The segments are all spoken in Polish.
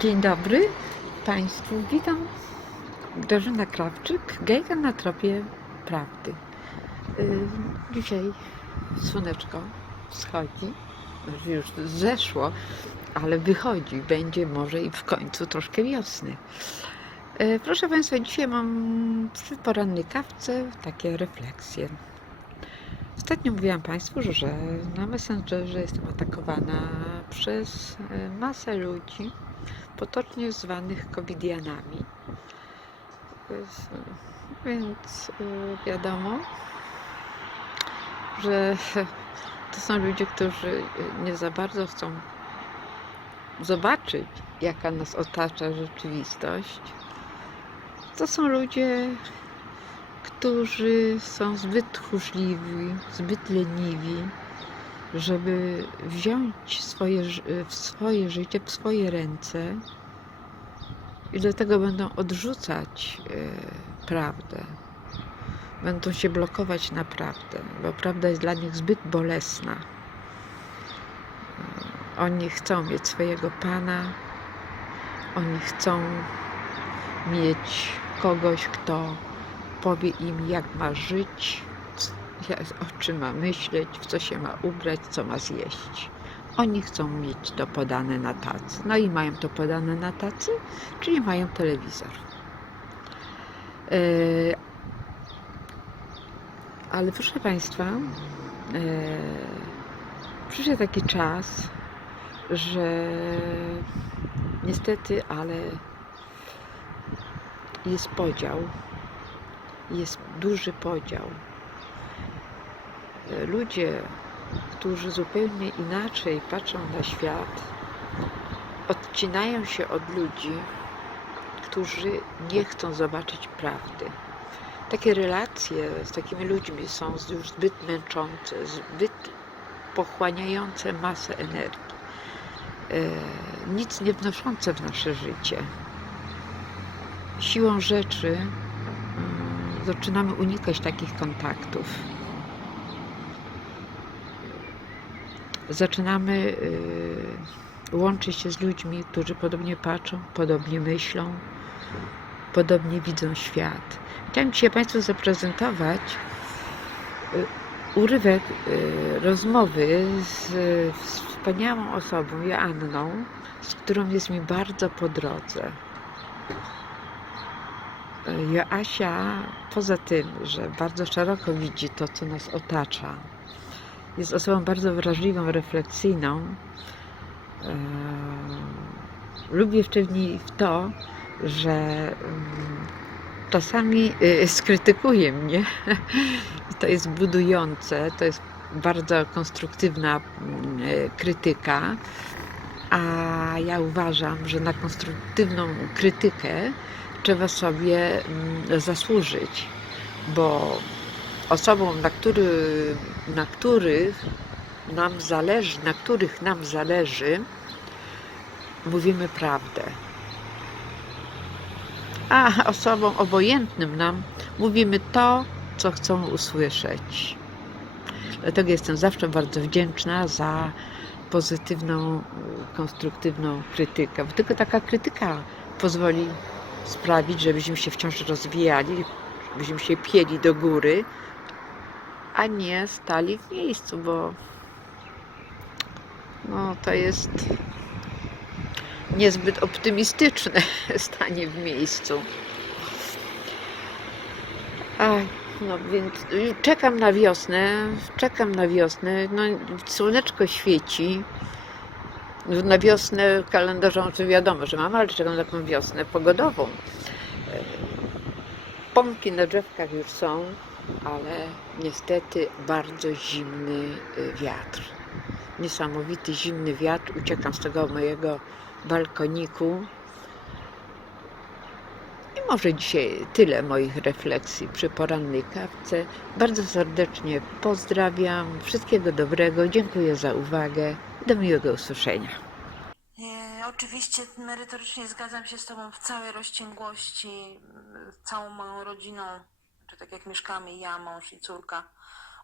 Dzień dobry Państwu. Witam. Grażyna Krawczyk, gejka na tropie prawdy. Y, Dzisiaj słoneczko wschodzi, Znaczy już zeszło, ale wychodzi. Będzie może i w końcu troszkę wiosny. Y, Proszę Państwa, dzisiaj mam przy porannej kawce takie refleksje. Ostatnio mówiłam Państwu, że na Messengerze jestem atakowana przez masę ludzi, potocznie zwanych covidianami. Więc- y, wiadomo, że to są ludzie, którzy nie za bardzo chcą zobaczyć, jaka nas otacza rzeczywistość. To są ludzie, którzy są zbyt tchórzliwi, zbyt leniwi, żeby wziąć swoje, w swoje życie w swoje ręce i dlatego będą odrzucać e, prawdę. Będą się blokować na prawdę, bo prawda jest dla nich zbyt bolesna. E, Oni chcą mieć swojego pana, oni chcą mieć kogoś, kto powie im, jak ma żyć, o czym ma myśleć, w co się ma ubrać, co ma zjeść. Oni chcą mieć to podane na tacy. No i mają to podane na tacy, czyli mają telewizor. E, Ale proszę Państwa, e, przyszedł taki czas, że niestety, ale jest podział, jest duży podział. Ludzie, którzy zupełnie inaczej patrzą na świat, odcinają się od ludzi, którzy nie chcą zobaczyć prawdy. Takie relacje z takimi ludźmi są już zbyt męczące, zbyt pochłaniające masę energii, e, nic nie wnoszące w nasze życie. Siłą rzeczy mm, zaczynamy unikać takich kontaktów. Zaczynamy y, łączyć się z ludźmi, którzy podobnie patrzą, podobnie myślą, podobnie widzą świat. Chciałam dzisiaj Państwu zaprezentować y, urywek y, rozmowy z, wspaniałą osobą, Joanną, z którą jest mi bardzo po drodze. Joasia, poza tym, że bardzo szeroko widzi to, co nas otacza, jest osobą bardzo wrażliwą, refleksyjną. Eee, lubię w w to, że mm, czasami y, skrytykuje mnie. To jest budujące, to jest bardzo konstruktywna mm, y, krytyka. A ja uważam, że na konstruktywną krytykę trzeba sobie mm, zasłużyć, bo osobom, na, który, na których nam zależy, na których nam zależy, mówimy prawdę. A osobom obojętnym nam mówimy to, co chcą usłyszeć. Dlatego jestem zawsze bardzo wdzięczna za pozytywną, konstruktywną krytykę, bo tylko taka krytyka pozwoli sprawić, żebyśmy się wciąż rozwijali, żebyśmy się pieli do góry, a nie stali w miejscu, bo no, to jest niezbyt optymistyczne stanie w miejscu. Aj, no więc y, czekam na wiosnę, czekam na wiosnę, no słoneczko świeci. Na wiosnę kalendarzową, czy wiadomo, że mam, ale czekam na taką wiosnę pogodową. E, Pąki na drzewkach już są, ale niestety bardzo zimny y, wiatr. Niesamowity zimny wiatr. Uciekam z tego mojego balkoniku. I może dzisiaj tyle moich refleksji przy porannej kawce. Bardzo serdecznie pozdrawiam. Wszystkiego dobrego. Dziękuję za uwagę. Do miłego usłyszenia. Oczywiście merytorycznie zgadzam się z Tobą w całej rozciągłości, całą moją rodziną, czy tak jak mieszkamy, ja, mąż i córka,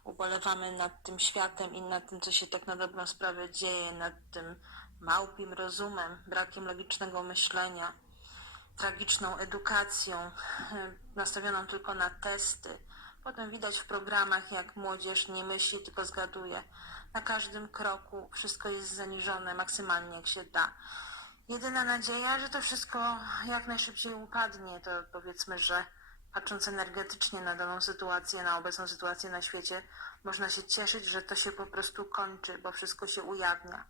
ubolewamy nad tym światem i nad tym, co się tak na dobrą sprawę dzieje, nad tym małpim rozumem, brakiem logicznego myślenia, tragiczną edukacją, e, nastawioną tylko na testy. Potem widać w programach, jak młodzież nie myśli, tylko zgaduje. Na każdym kroku wszystko jest zaniżone maksymalnie, jak się da. Jedyna nadzieja, że to wszystko jak najszybciej upadnie, to powiedzmy, że patrząc energetycznie na daną sytuację, na obecną sytuację na świecie, można się cieszyć, że to się po prostu kończy, bo wszystko się ujawnia.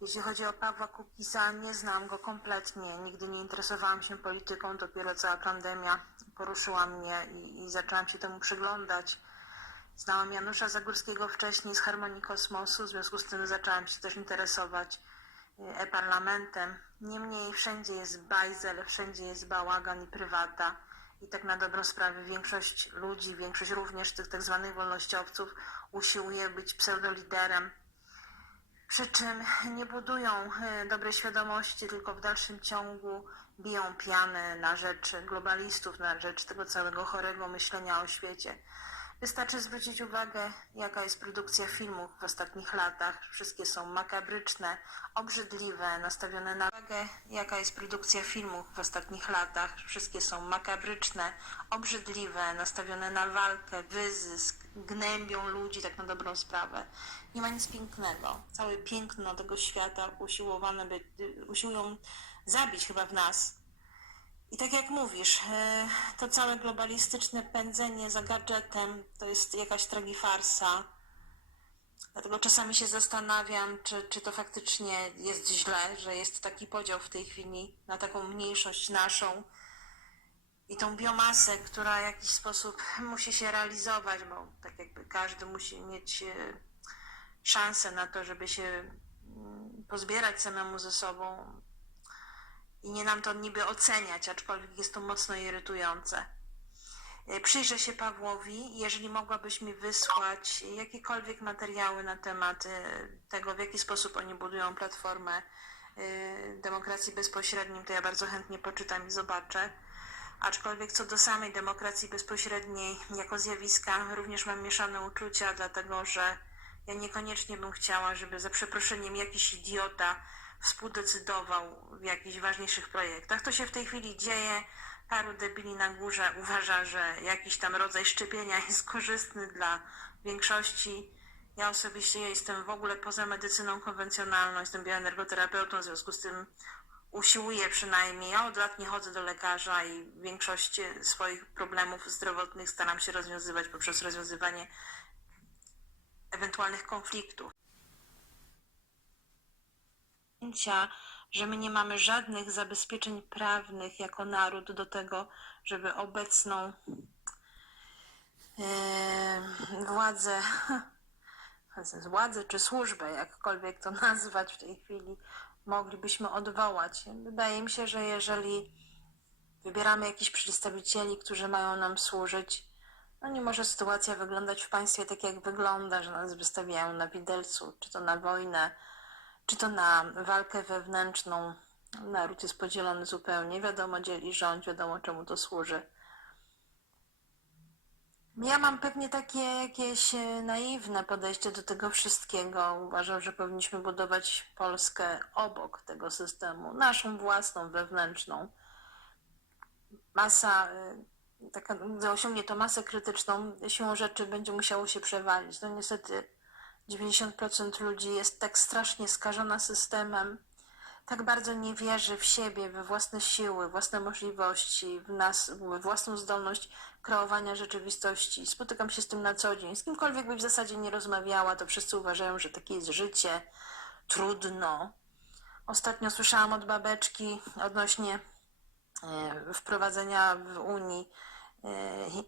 Jeśli chodzi o Pawła Kukiza, nie znam go kompletnie, nigdy nie interesowałam się polityką, dopiero cała pandemia poruszyła mnie i, i zaczęłam się temu przyglądać. Znałam Janusza Zagórskiego wcześniej z Harmonii Kosmosu, w związku z tym zaczęłam się też interesować e-parlamentem. Niemniej wszędzie jest bajzel, wszędzie jest bałagan i prywata. I tak na dobrą sprawę większość ludzi, większość również tych tak zwanych wolnościowców usiłuje być pseudoliderem. Przy czym nie budują e, dobrej świadomości, tylko w dalszym ciągu biją pianę na rzecz globalistów, na rzecz tego całego chorego myślenia o świecie. Wystarczy zwrócić uwagę, jaka jest produkcja filmów w ostatnich latach. Wszystkie są makabryczne, obrzydliwe, nastawione na uwagę, jaka jest produkcja filmów w ostatnich latach. Wszystkie są makabryczne, obrzydliwe, nastawione na walkę, wyzysk, gnębią ludzi tak na dobrą sprawę. Nie ma nic pięknego. Całe piękno tego świata usiłowane usiłują zabić chyba w nas. I tak jak mówisz, e, to całe globalistyczne pędzenie za gadżetem to jest jakaś tragifarsa. Dlatego czasami się zastanawiam, czy, czy to faktycznie jest źle, że jest taki podział w tej chwili na taką mniejszość naszą i tą biomasę, która w jakiś sposób musi się realizować, bo tak jakby każdy musi mieć e, szansę na to, żeby się mm, pozbierać samemu ze sobą, i nie nam to niby oceniać, aczkolwiek jest to mocno irytujące. E, Przyjrzę się Pawłowi, jeżeli mogłabyś mi wysłać jakiekolwiek materiały na temat e, tego, w jaki sposób oni budują platformę e, demokracji bezpośredniej, to ja bardzo chętnie poczytam i zobaczę. Aczkolwiek co do samej demokracji bezpośredniej jako zjawiska, również mam mieszane uczucia, dlatego że ja niekoniecznie bym chciała, żeby za przeproszeniem jakiś idiota współdecydował w jakichś ważniejszych projektach. To się w tej chwili dzieje. Paru debili na górze uważa, że jakiś tam rodzaj szczepienia jest korzystny dla większości. Ja osobiście jestem w ogóle poza medycyną konwencjonalną, jestem bioenergoterapeutą, w związku z tym usiłuję przynajmniej. Ja od lat nie chodzę do lekarza i większość swoich problemów zdrowotnych staram się rozwiązywać poprzez rozwiązywanie ewentualnych konfliktów pojęcia, że my nie mamy żadnych zabezpieczeń prawnych jako naród do tego, żeby obecną e, władzę, władzę czy służbę, jakkolwiek to nazwać w tej chwili, moglibyśmy odwołać. Wydaje mi się, że jeżeli wybieramy jakichś przedstawicieli, którzy mają nam służyć, no nie może sytuacja wyglądać w państwie tak, jak wygląda, że nas wystawiają na widelcu, czy to na wojnę, czy to na walkę wewnętrzną. Naród jest podzielony zupełnie. Wiadomo, dzieli rząd, wiadomo czemu to służy. Ja mam pewnie takie jakieś e, naiwne podejście do tego wszystkiego. Uważam, że powinniśmy budować Polskę obok tego systemu, naszą własną, wewnętrzną. Masa, e, taka, osiągnie to masę krytyczną, siłą rzeczy będzie musiało się przewalić. No niestety 90% ludzi jest tak strasznie skażona systemem, tak bardzo nie wierzy w siebie, we własne siły, własne możliwości, w nas, własną zdolność kreowania rzeczywistości. Spotykam się z tym na co dzień. Z kimkolwiek by w zasadzie nie rozmawiała, to wszyscy uważają, że takie jest życie, trudno. Ostatnio słyszałam od babeczki odnośnie e, wprowadzenia w Unii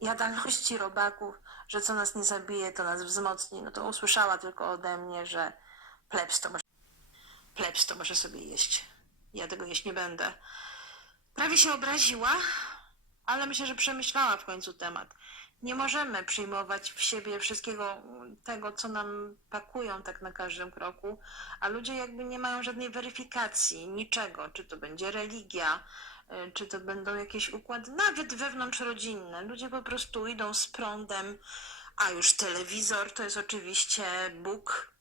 jadalności robaków, że co nas nie zabije, to nas wzmocni. No to usłyszała tylko ode mnie, że plebs to może, plebs to może sobie jeść. Ja tego jeść nie będę. Prawie się obraziła, ale myślę, że przemyślała w końcu temat. Nie możemy przyjmować w siebie wszystkiego tego, co nam pakują tak na każdym kroku, a ludzie jakby nie mają żadnej weryfikacji niczego, czy to będzie religia, czy to będą jakieś układy, nawet wewnątrzrodzinne. Ludzie po prostu idą z prądem, a już telewizor to jest oczywiście Bóg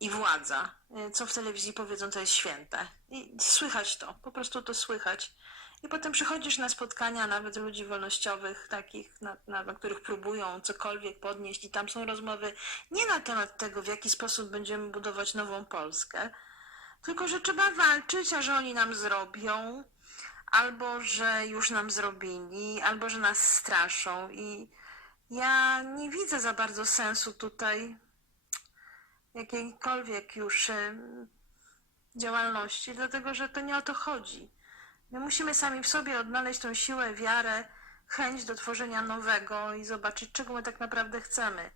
i władza. y, co w telewizji powiedzą, to jest święte. I słychać to, po prostu to słychać. I potem przychodzisz na spotkania nawet ludzi wolnościowych, takich, na, na, na których próbują cokolwiek podnieść, i tam są rozmowy nie na temat tego, w jaki sposób będziemy budować nową Polskę, tylko że trzeba walczyć, a że oni nam zrobią, albo że już nam zrobili, albo że nas straszą. I ja nie widzę za bardzo sensu tutaj jakiejkolwiek już działalności, dlatego że to nie o to chodzi. My musimy sami w sobie odnaleźć tą siłę, wiarę, chęć do tworzenia nowego i zobaczyć, czego my tak naprawdę chcemy.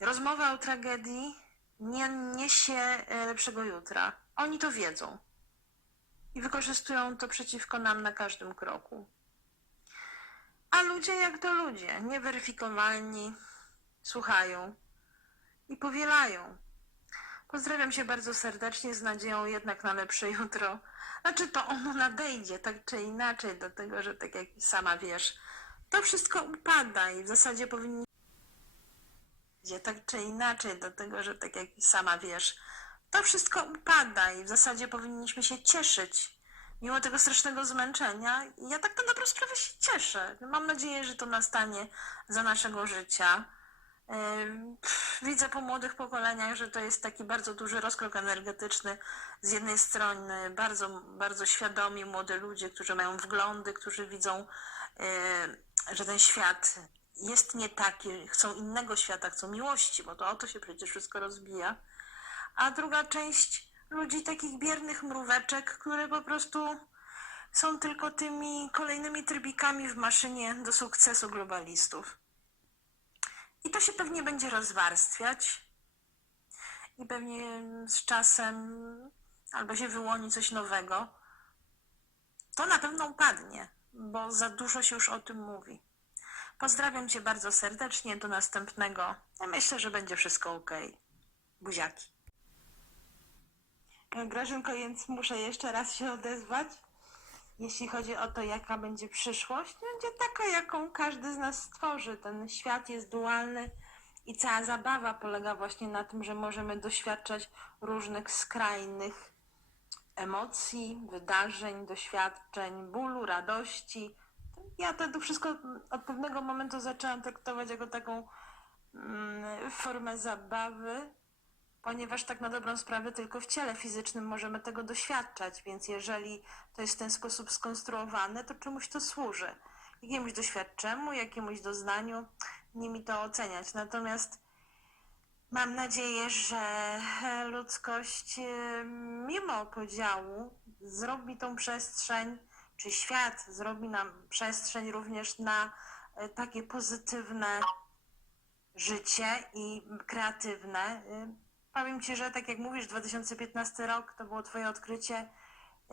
Rozmowa o tragedii nie niesie e, lepszego jutra. Oni to wiedzą i wykorzystują to przeciwko nam na każdym kroku. A ludzie jak to ludzie, nieweryfikowalni, słuchają i powielają. Pozdrawiam się bardzo serdecznie z nadzieją jednak na lepsze jutro. Znaczy to ono nadejdzie tak czy inaczej, dlatego że tak jak sama wiesz, to wszystko upada i w zasadzie powinni tak czy inaczej, dlatego że tak jak sama wiesz, to wszystko upada i w zasadzie powinniśmy się cieszyć. Mimo tego strasznego zmęczenia, ja tak na dobrą sprawę się cieszę. Mam nadzieję, że to nastanie za naszego życia. Widzę po młodych pokoleniach, że to jest taki bardzo duży rozkrok energetyczny. Z jednej strony bardzo, bardzo świadomi młode ludzie, którzy mają wglądy, którzy widzą, że ten świat jest nie taki, chcą innego świata, chcą miłości, bo to o to się przecież wszystko rozbija. A druga część ludzi takich biernych mróweczek, które po prostu są tylko tymi kolejnymi trybikami w maszynie do sukcesu globalistów. I to się pewnie będzie rozwarstwiać i pewnie z czasem albo się wyłoni coś nowego. To na pewno upadnie, bo za dużo się już o tym mówi. Pozdrawiam Cię bardzo serdecznie, do następnego. Ja myślę, że będzie wszystko ok. Buziaki. Grażynko, więc muszę jeszcze raz się odezwać. Jeśli chodzi o to, jaka będzie przyszłość, będzie taka, jaką każdy z nas stworzy. Ten świat jest dualny i cała zabawa polega właśnie na tym, że możemy doświadczać różnych skrajnych emocji, wydarzeń, doświadczeń, bólu, radości. Ja to wszystko od pewnego momentu zaczęłam traktować jako taką mm, formę zabawy, ponieważ tak na dobrą sprawę tylko w ciele fizycznym możemy tego doświadczać, więc jeżeli to jest w ten sposób skonstruowane, to czemuś to służy. Jakiemuś doświadczeniu, jakiemuś doznaniu, nie mi to oceniać. Natomiast mam nadzieję, że ludzkość mimo podziału zrobi tą przestrzeń, czy świat zrobi nam przestrzeń również na e, takie pozytywne życie i kreatywne. Powiem Ci, że tak jak mówisz, 2015 rok to było Twoje odkrycie.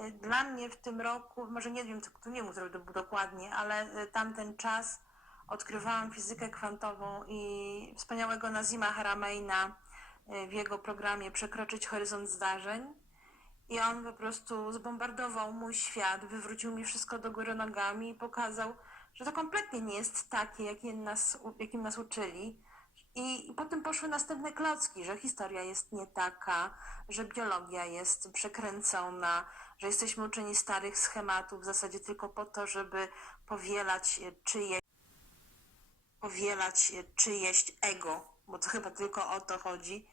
Y, Dla mnie w tym roku, może nie wiem, kto nie do- dokładnie, ale y, tamten czas odkrywałam fizykę kwantową i wspaniałego Nazima Harameina y, w jego programie Przekroczyć horyzont zdarzeń. I on po prostu zbombardował mój świat, wywrócił mi wszystko do góry nogami i pokazał, że to kompletnie nie jest takie, jakim nas, jakim nas uczyli. I, potem poszły następne klocki, że historia jest nie taka, że biologia jest przekręcona, że jesteśmy uczeni starych schematów w zasadzie tylko po to, żeby powielać e, czyje, powielać e, czyjeś ego, bo to chyba tylko o to chodzi.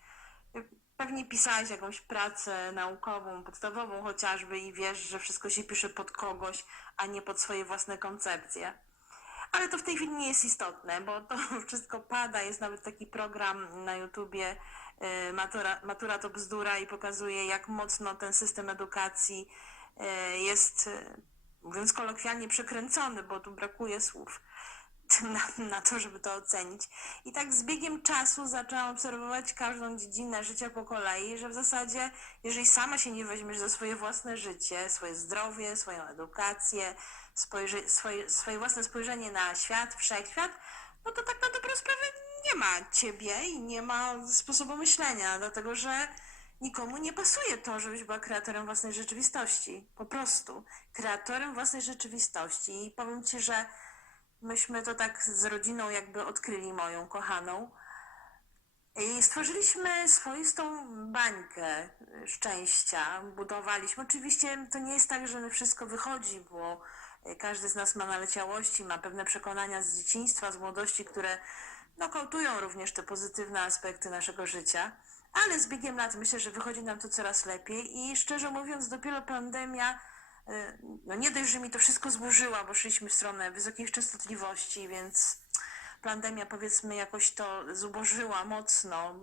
Pewnie pisałeś jakąś pracę naukową, podstawową chociażby i wiesz, że wszystko się pisze pod kogoś, a nie pod swoje własne koncepcje. Ale to w tej chwili nie jest istotne, bo to wszystko pada. Jest nawet taki program na YouTubie y, Matura, Matura to bzdura i pokazuje, jak mocno ten system edukacji y, jest, y, mówiąc kolokwialnie, przekręcony, bo tu brakuje słów na, na to, żeby to ocenić. I tak z biegiem czasu zaczęłam obserwować każdą dziedzinę życia po kolei, że w zasadzie, jeżeli sama się nie weźmiesz za swoje własne życie, swoje zdrowie, swoją edukację, spojrzy, swoje, swoje własne spojrzenie na świat, wszechświat, no to tak na dobrą sprawę nie ma ciebie i nie ma sposobu myślenia, dlatego że nikomu nie pasuje to, żebyś była kreatorem własnej rzeczywistości. Po prostu kreatorem własnej rzeczywistości. I powiem ci, że myśmy to tak z rodziną jakby odkryli moją kochaną. I stworzyliśmy swoistą bańkę szczęścia, budowaliśmy. Oczywiście to nie jest tak, że wszystko wychodzi, bo każdy z nas ma naleciałości, ma pewne przekonania z dzieciństwa, z młodości, które nokautują również te pozytywne aspekty naszego życia. Ale z biegiem lat myślę, że wychodzi nam to coraz lepiej i szczerze mówiąc, dopiero pandemia y, no nie dość, że mi to wszystko zburzyła, bo szliśmy w stronę wysokich częstotliwości, więc pandemia powiedzmy jakoś to zubożyła mocno.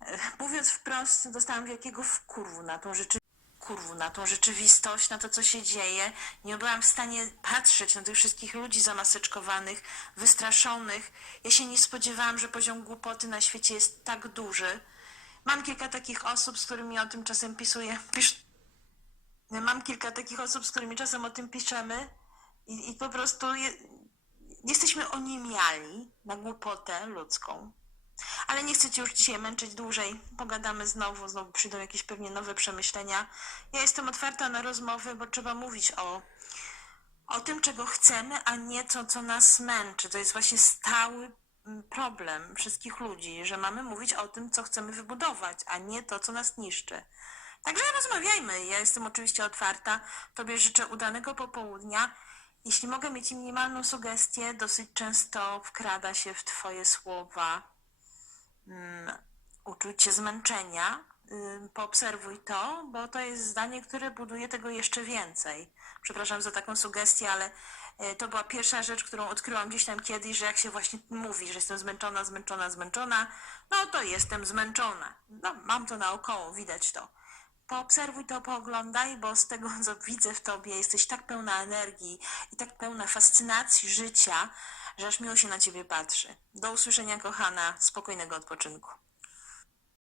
E, Mówiąc wprost, dostałam wielkiego wkurwu na tą rzeczywistość. Kurwu, na tą rzeczywistość, na to, co się dzieje. Nie byłam w stanie patrzeć na tych wszystkich ludzi zamaseczkowanych, wystraszonych. Ja się nie spodziewałam, że poziom głupoty na świecie jest tak duży. Mam kilka takich osób, z którymi o tym czasem pisuję. Pisz... Mam kilka takich osób, z którymi czasem o tym piszemy i, i po prostu je, jesteśmy onimiali na głupotę ludzką. Ale nie chcę Cię już dzisiaj męczyć dłużej. Pogadamy znowu, znowu przyjdą jakieś pewnie nowe przemyślenia. Ja jestem otwarta na rozmowy, bo trzeba mówić o, o tym, czego chcemy, a nie to, co nas męczy. To jest właśnie stały mm, problem wszystkich ludzi, że mamy mówić o tym, co chcemy wybudować, a nie to, co nas niszczy. Także rozmawiajmy. Ja jestem oczywiście otwarta. Tobie życzę udanego popołudnia. Jeśli mogę mieć minimalną sugestię, dosyć często wkrada się w Twoje słowa uczucie zmęczenia. Poobserwuj to, bo to jest zdanie, które buduje tego jeszcze więcej. Przepraszam za taką sugestię, ale e, to była pierwsza rzecz, którą odkryłam gdzieś tam kiedyś, że jak się właśnie mówi, że jestem zmęczona, zmęczona, zmęczona, no to jestem zmęczona. No, mam to naokoło, widać to. Poobserwuj to, pooglądaj, bo z tego, co widzę w tobie, jesteś tak pełna energii i tak pełna fascynacji życia, że aż miło się na ciebie patrzy. Do usłyszenia, kochana. Spokojnego odpoczynku.